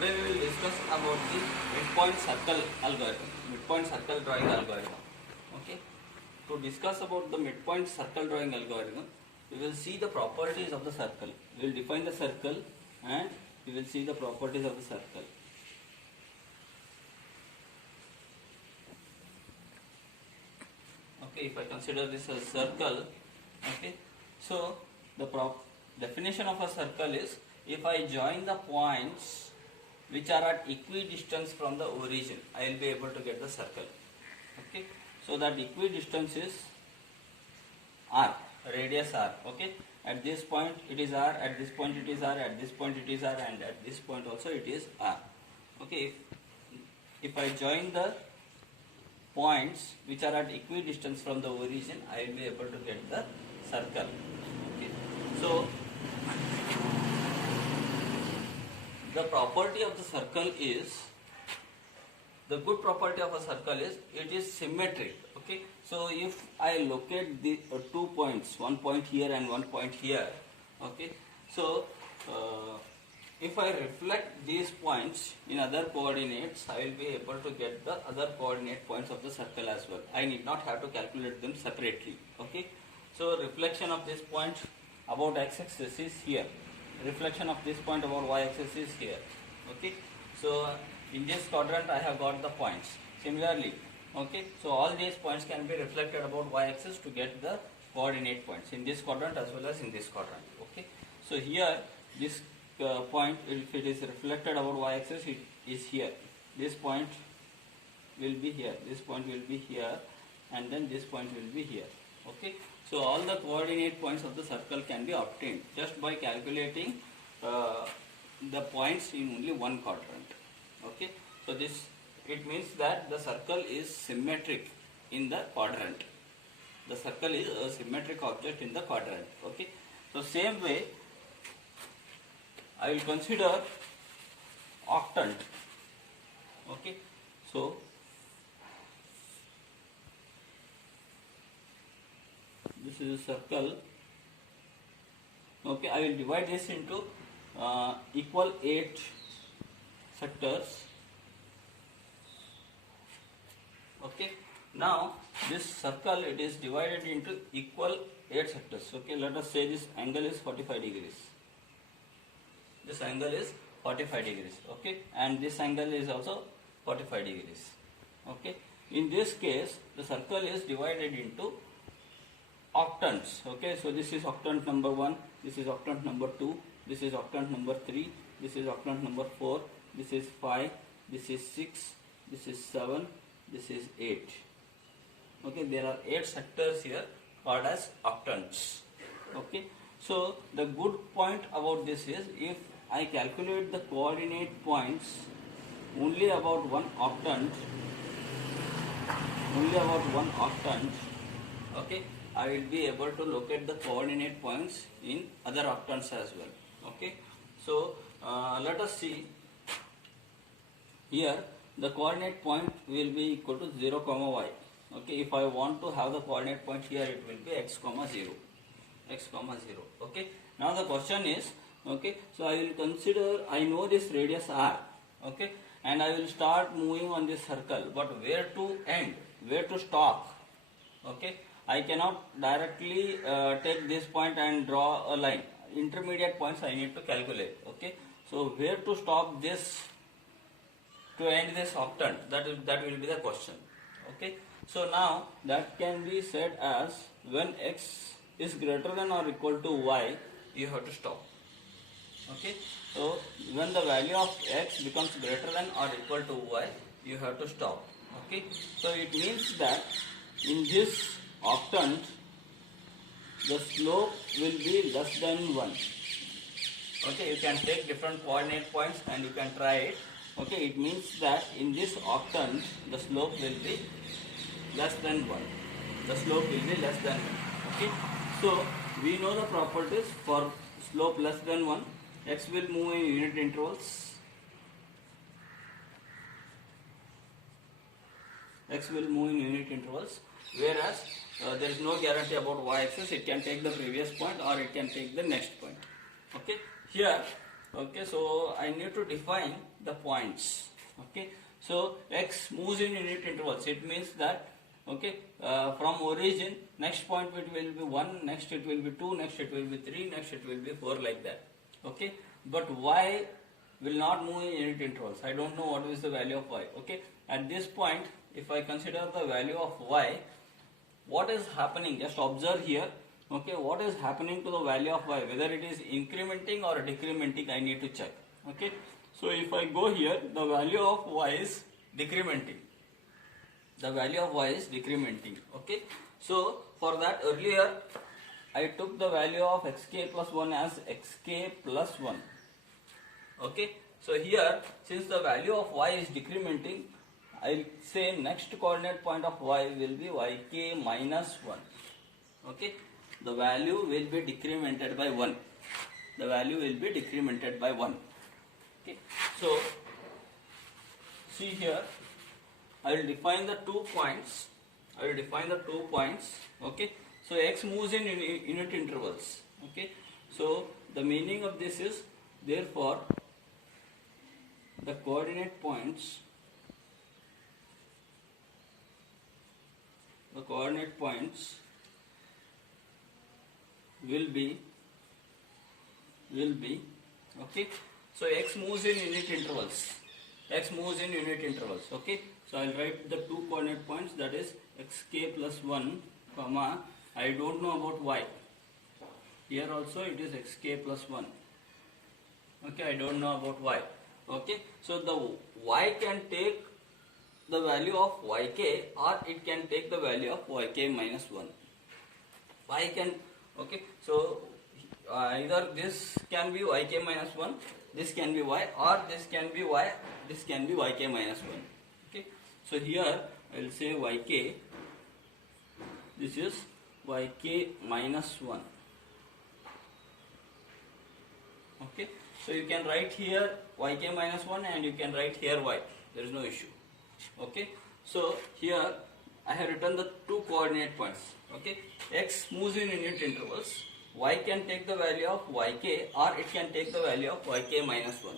Today we will discuss about the midpoint circle algorithm, midpoint circle drawing algorithm. Okay. To discuss about the midpoint circle drawing algorithm, we will see the properties of the circle. We will define the circle and we will see the properties of the circle. Okay, if I consider this as circle, okay, so the definition of a circle is if I join the points which are at equidistance from the origin, I will be able to get the circle. Okay, so that equidistance is r, radius r. Okay, at this point it is r, at this point it is r, at this point it is r, and at this point also it is r. Okay, if I join the points which are at equidistance from the origin, I will be able to get the circle. Okay, so the property of the circle is, the good property of a circle is it is symmetric. Okay, so if I locate the 2 points, one point here and one point here, okay, so if I reflect these points in other coordinates, I will be able to get the other coordinate points of the circle as well. I need not have to calculate them separately. Okay, so reflection of this point about x-axis is here, reflection of this point about y-axis is here. Okay, so in this quadrant I have got the points. Similarly, okay, so all these points can be reflected about y-axis to get the coordinate points in this quadrant as well as in this quadrant. Okay, so here this point, if it is reflected about y-axis, it is here. This point will be here, this point will be here, and then this point will be here. Okay, so all the coordinate points of the circle can be obtained just by calculating the points in only one quadrant. Okay, so this, it means that the circle is symmetric in the quadrant. The circle is a symmetric object in the quadrant. Okay, so same way I will consider octant. Okay, so this is a circle. Okay, I will divide this into equal 8 sectors. Okay, now this circle, it is divided into equal 8 sectors. Okay, let us say this angle is 45 degrees. This angle is 45 degrees. Okay, and this angle is also 45 degrees. Okay, in this case the circle is divided into octants. Okay, so this is octant number 1, this is octant number 2, this is octant number 3, this is octant number 4, this is 5, this is 6, this is 7, this is 8. Okay, there are 8 sectors here called as octants. Okay, so the good point about this is if I calculate the coordinate points only about one octant, okay, I will be able to locate the coordinate points in other octants as well. Okay, so let us see here. The coordinate point will be equal to 0, y. Okay, if I want to have the coordinate point here, it will be x, 0. X, 0. Okay, now the question is, okay, so I will consider, I know this radius r, okay, and I will start moving on this circle, but where to end, where to stop? Okay, I cannot directly take this point and draw a line. Intermediate points I need to calculate. Okay, so where to stop this to end this octant, that will be the question. Okay, so now that can be said as when x is greater than or equal to y, you have to stop. Okay, so when the value of x becomes greater than or equal to y, you have to stop. Okay, so it means that in this octant the slope will be less than 1. Okay, you can take different coordinate points and you can try it. Okay, it means that in this octant the slope will be less than 1. The slope will be less than 1. Okay, so we know the properties for slope less than 1. X will move in unit intervals. X will move in unit intervals, whereas there is no guarantee about y-axis. It can take the previous point or it can take the next point. Okay, here Okay, so I need to define the points. Okay, so x moves in unit intervals. It means that, okay, from origin, next point it will be 1, next it will be 2, next it will be 3, next it will be 4, like that. Okay, but y will not move in unit intervals. I don't know what is the value of y. Okay, at this point, if I consider the value of y, what is happening? Just observe here. Okay, what is happening to the value of y? Whether it is incrementing or decrementing, I need to check. Okay, so if I go here, the value of y is decrementing. The value of y is decrementing. Okay, so for that, earlier I took the value of xk plus 1 as xk plus 1. Okay, so here, since the value of y is decrementing, I'll say next coordinate point of y will be yk minus 1. Okay, the value will be decremented by 1. The value will be decremented by 1. Okay, so see here, I will define the 2 points. Okay, so x moves in unit intervals. Okay, so the meaning of this is, therefore, the coordinate points will be okay, so x moves in unit intervals. Okay, so I'll write the 2 coordinate points, that is xk plus 1 comma, I don't know about y. Here also it is xk plus 1. Okay, I don't know about y. Okay, so the y can take the value of yk, or it can take the value of yk minus 1. Y can, okay, so either this can be yk minus 1, this can be y, or this can be y, this can be yk minus 1. Okay, so here I will say yk, this is yk minus 1. Okay, so you can write here yk minus 1 and you can write here y, there is no issue. Okay, so here I have written the 2 coordinate points. Okay, x moves in unit intervals, y can take the value of yk, or it can take the value of yk minus 1.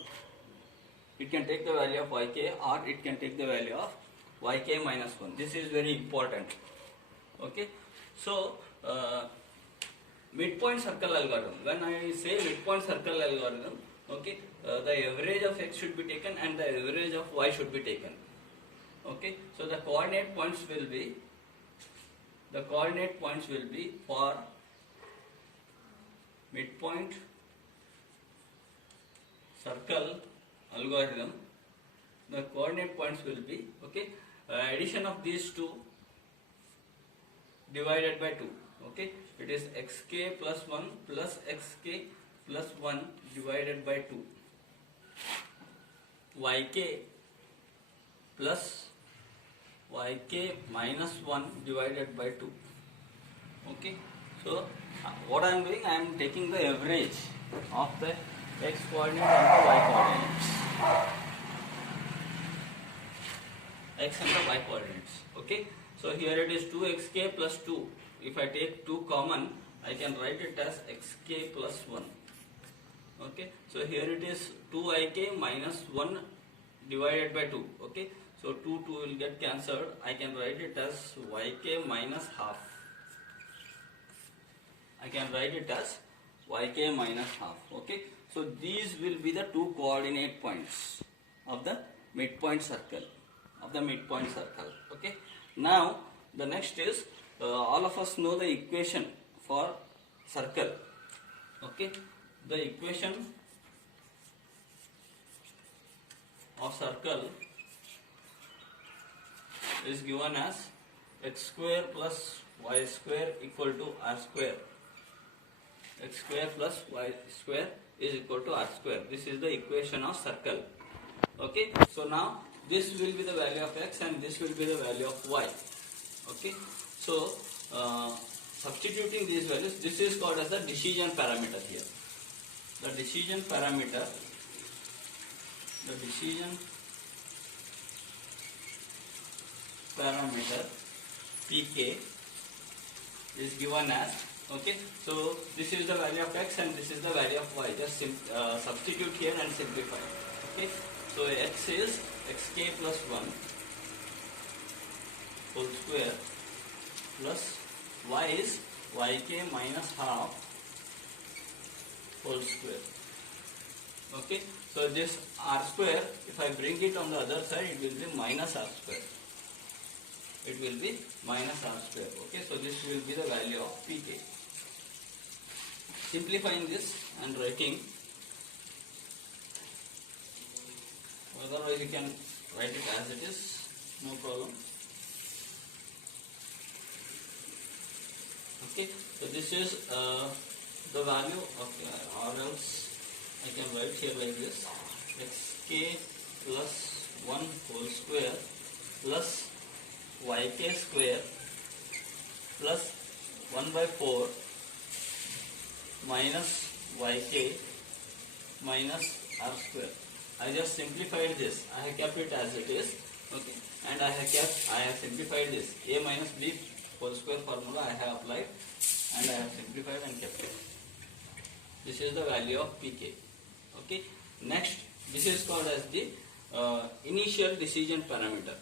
It can take the value of yk, or it can take the value of yk minus 1. This is very important. Okay, so midpoint circle algorithm. When I say midpoint circle algorithm, okay, the average of x should be taken and the average of y should be taken. Okay, so the coordinate points will be for midpoint circle algorithm. The coordinate points will be, okay, addition of these two divided by 2. Okay, it is xk plus 1 plus xk plus 1 divided by 2, yk plus yk minus 1 divided by 2. Okay, so what I am doing, I am taking the average of the x coordinate and the y coordinates. X and the y coordinates. Okay, so here it is 2xk plus 2. If I take 2 common, I can write it as xk plus 1. Okay, so here it is 2ik minus 1 divided by 2. Okay, so 2 will get cancelled. I can write it as yk minus half. Okay, so these will be the 2 coordinate points of the midpoint circle. Okay, now the next is, all of us know the equation for circle. Okay, the equation of circle is given as x square plus y square equal to r square. X square plus y square is equal to r square. This is the equation of circle. Okay, so now this will be the value of x and this will be the value of y. Okay, so substituting these values, this is called as the decision parameter here. The decision parameter pk is given as, Okay, so this is the value of x and this is the value of y. Just substitute here and simplify. Okay, so x is xk plus 1 whole square plus y is yk minus half whole square. Okay, so this r square, if I bring it on the other side, it will be minus r square. It will be minus r square. Okay, so this will be the value of pk. Simplifying this and writing, otherwise you can write it as it is, no problem. Okay, so this is the value of, or else I can write here like this, xk plus 1 whole square plus yk square plus 1 by 4 minus yk minus r square. I just simplified this. I have kept it as it is. Okay, and I have simplified this. A minus b whole square formula I have applied and I have simplified and kept it. This is the value of pk. Okay. Next, this is called as the initial decision parameter.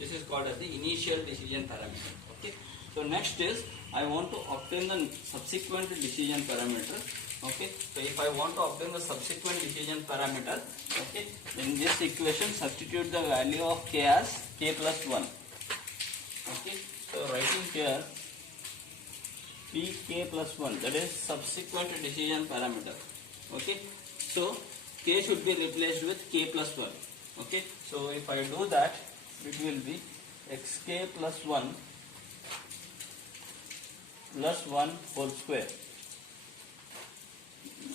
This is called as the initial decision parameter. Okay. So next is I want to obtain the subsequent decision parameter. Okay. So if I want to obtain the subsequent decision parameter, okay, in this equation substitute the value of k as k plus 1. Okay. So writing here pk plus 1, that is subsequent decision parameter. Okay. So k should be replaced with k plus 1. Okay. So if I do that, it will be xk plus 1 plus 1 whole square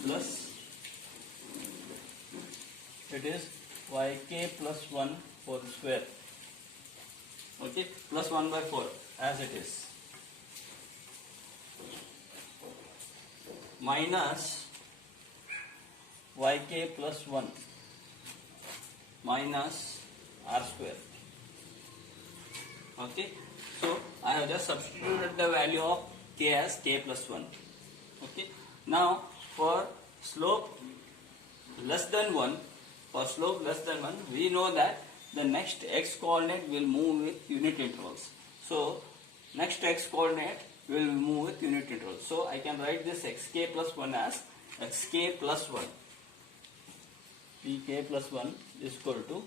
plus it is yk plus 1 whole square. Okay, plus 1 by 4 as it is, minus yk plus 1 minus r square. Okay, so I have just substituted the value of k as k plus 1. Okay, now for slope less than 1, we know that the next x coordinate will move with unit intervals. So next x coordinate will move with unit intervals. So I can write this xk plus 1 as xk plus 1. pk plus 1 is equal to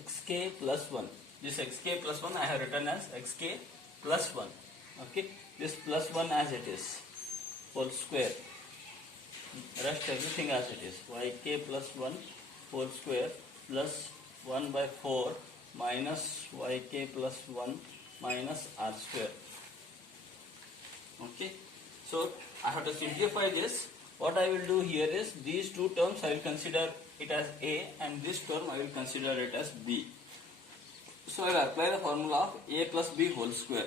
xk plus 1. This xk plus 1 I have written as xk plus 1. Okay, this plus 1 as it is, whole square. Rest everything as it is. Yk plus 1 whole square plus 1 by 4 minus yk plus 1 minus r square. Okay, so I have to simplify this. What I will do here is these two terms I will consider it as a and this term I will consider it as b. So I will apply the formula of a plus b whole square.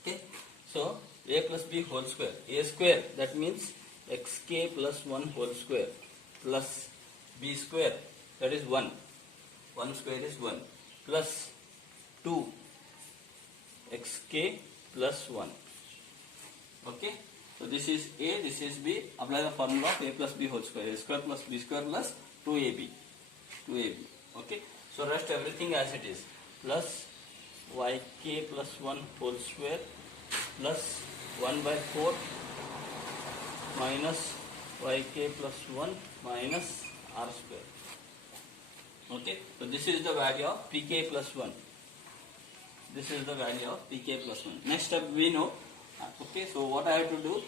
Okay, so a plus b whole square, a square, that means xk plus 1 whole square plus b square, that is 1 square is 1, plus 2 xk plus 1. Okay, so this is a, this is b. Apply the formula of a plus b whole square, a square plus b square plus 2ab. Okay, so rest everything as it is, plus yk plus 1 whole square plus 1 by 4 minus yk plus 1 minus r square. Okay, so this is the value of pk plus 1. This is the value of pk plus 1. Next step we know. Okay, so what I have to do,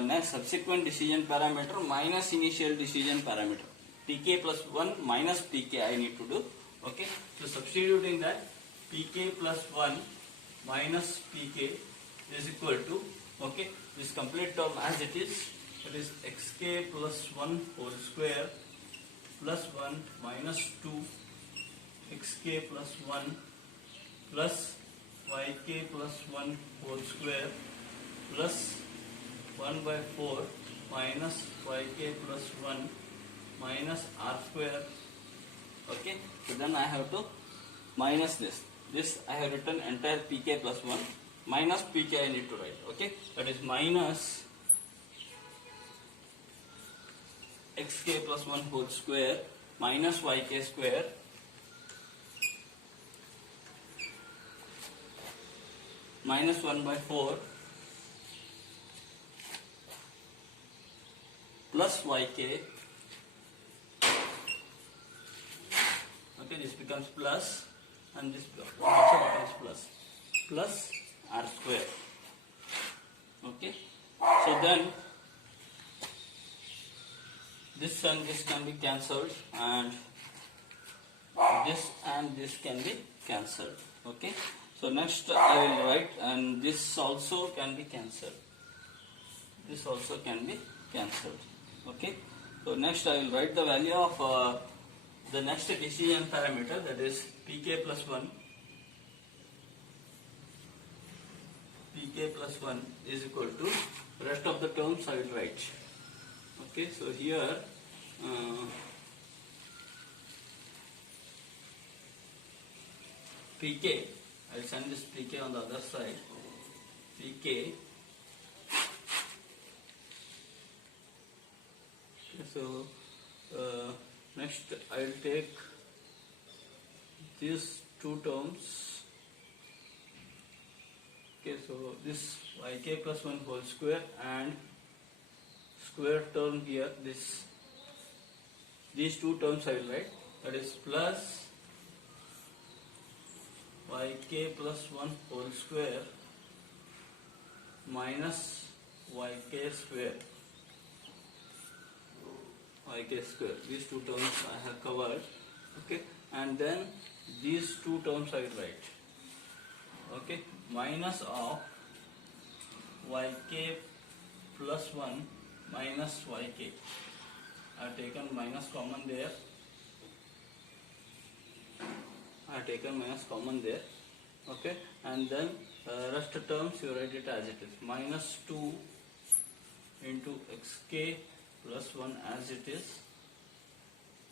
next subsequent decision parameter minus initial decision parameter. pk plus 1 minus pk I need to do. Okay, so substituting that, pk plus 1 minus pk is equal to, okay, this complete term as it is, that is xk plus 1 whole square plus 1 minus 2 xk plus 1 plus yk plus 1 whole square plus 1 by 4 minus yk plus 1 minus r square. Okay, so then I have to minus this. This I have written entire pk plus 1 minus pk I need to write. Okay, that is minus xk plus 1 whole square minus yk square minus 1 by 4 plus yk. Okay, this becomes plus and this also becomes plus r square. Okay, so then this and this can be cancelled and this can be cancelled. Okay, so next I will write, and this also can be cancelled. This also can be cancelled. Okay, so next I will write the value of the next decision parameter, that is pk plus 1. Pk plus 1 is equal to rest of the terms I will write. Okay, so here pk, I will send this pk on the other side. Pk, so next I will take these two terms. Okay, so this yk plus 1 whole square and square term here, these two terms I will write, that is plus yk plus 1 whole square minus yk square. Yk square, these two terms I have covered. Okay, and then these two terms I will write. Okay, minus of yk plus 1 minus yk. I have taken minus common there. Okay, and then rest terms you write it as it is. Minus 2 into xk plus 1 as it is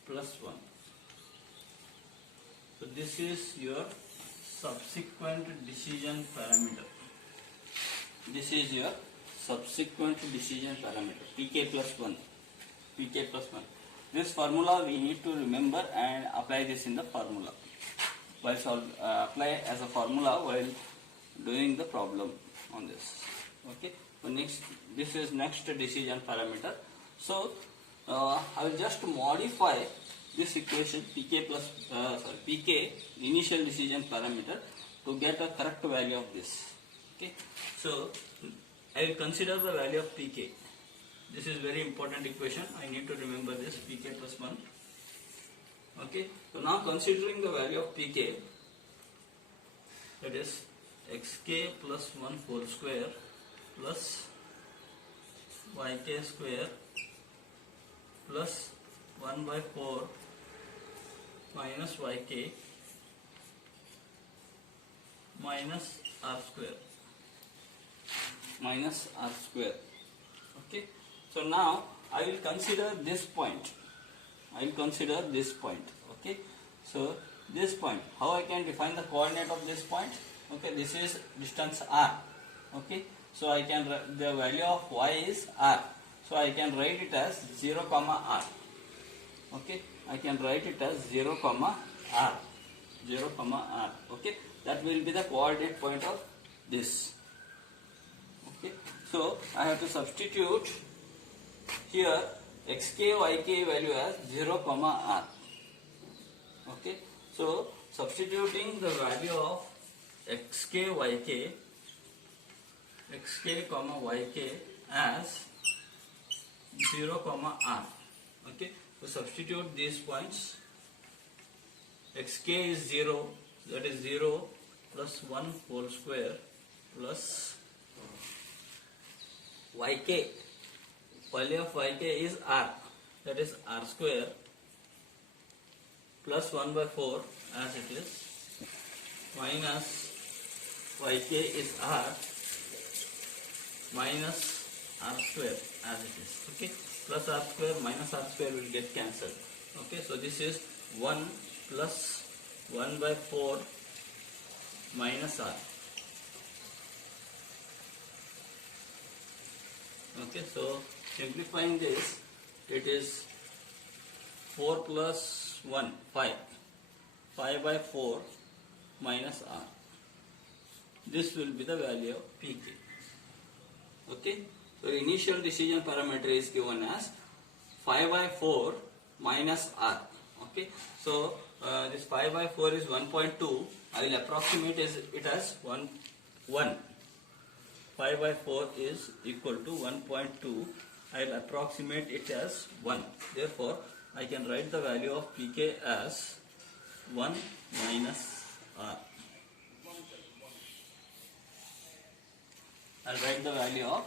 plus 1. So this is your subsequent decision parameter. This is your subsequent decision parameter, pk plus 1. Pk plus 1. This formula we need to remember and apply this in the formula. While apply as a formula while doing the problem on this. Okay. So next, this is next decision parameter. So I will just modify this equation pk plus pk initial decision parameter to get a correct value of this. Okay. So I will consider the value of pk. This is very important equation. I need to remember this, pk plus 1. Okay. So now considering the value of pk, that is xk plus 1 whole square plus yk square plus 1 by 4 minus yk minus r square. Okay. So now I will consider this point. Okay. So this point, how I can define the coordinate of this point? Okay, this is distance r. Okay. So I can, the value of y is r. So I can write it as 0, r. Okay, I can write it as 0, r. Okay, that will be the coordinate point of this. Okay, so I have to substitute here xk, yk value as 0, r. Okay, so substituting the value of xk, yk as 0, r. Okay, so substitute these points. Xk is 0, that is 0 plus 1 whole square plus yk. Value of yk is r, that is r square plus 1 by 4 as it is minus yk is r minus r square as it is. Okay, plus r square minus r square will get cancelled. Okay, so this is 1 plus 1 by 4 minus r. Okay, so simplifying this, it is 4 plus 1, 5. 5 by 4 minus r. This will be the value of pk. Okay, so initial decision parameter is given as 5 by 4 minus r. Okay, so this 5 by 4 is 1.2. I will approximate it as 1. 5 by 4 is equal to 1.2. I will approximate it as 1. Therefore, I can write the value of pk as 1 minus r. I'll write the value of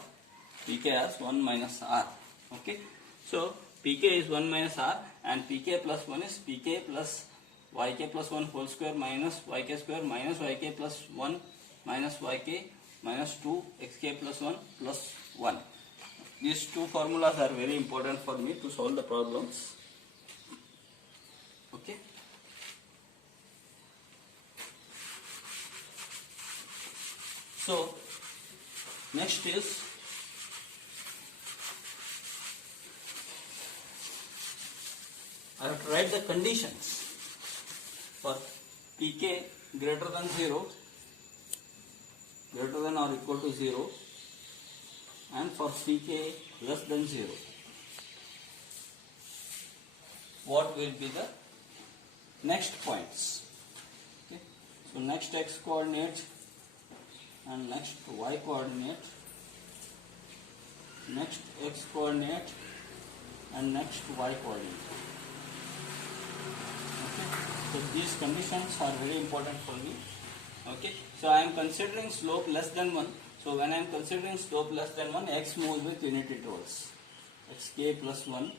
pk as 1 minus r. Okay, so pk is 1 minus r, and pk plus 1 is pk plus yk plus 1 whole square minus yk square minus yk plus 1 minus yk minus 2 xk plus 1 plus 1. These two formulas are very important for me to solve the problems. Okay. So next is I have to write the conditions for pk greater than 0, greater than or equal to 0, and for pk less than 0. What will be the next points? Okay. So next x coordinate and next y coordinate, next x coordinate and next y coordinate. Okay. So these conditions are very important for me. Okay. So I am considering slope less than 1. So when I am considering slope less than 1, x moves with unit intervals. Xk plus 1,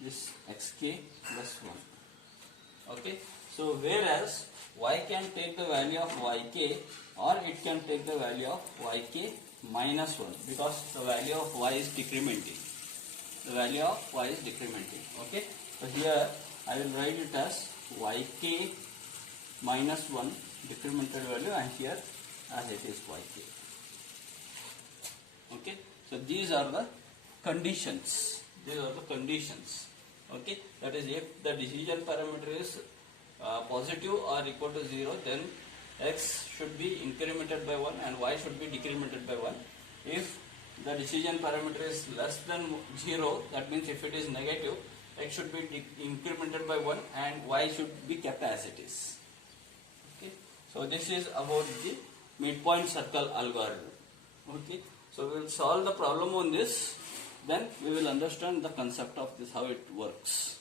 this xk plus 1. Okay. So whereas y can take the value of yk, or it can take the value of yk minus 1, because the value of y is decrementing. The value of y is decrementing. Okay. So here I will write it as yk minus 1 decremental value, and here as it is yk. Okay. So these are the conditions. These are the conditions. Okay. That is, if the decision parameter is positive or equal to 0, then x should be incremented by 1 and y should be decremented by 1. If the decision parameter is less than 0, that means if it is negative, x should be incremented by 1 and y should be kept as it is. Okay. So this is about the midpoint circle algorithm. Okay. So we will solve the problem on this, then we will understand the concept of this, how it works.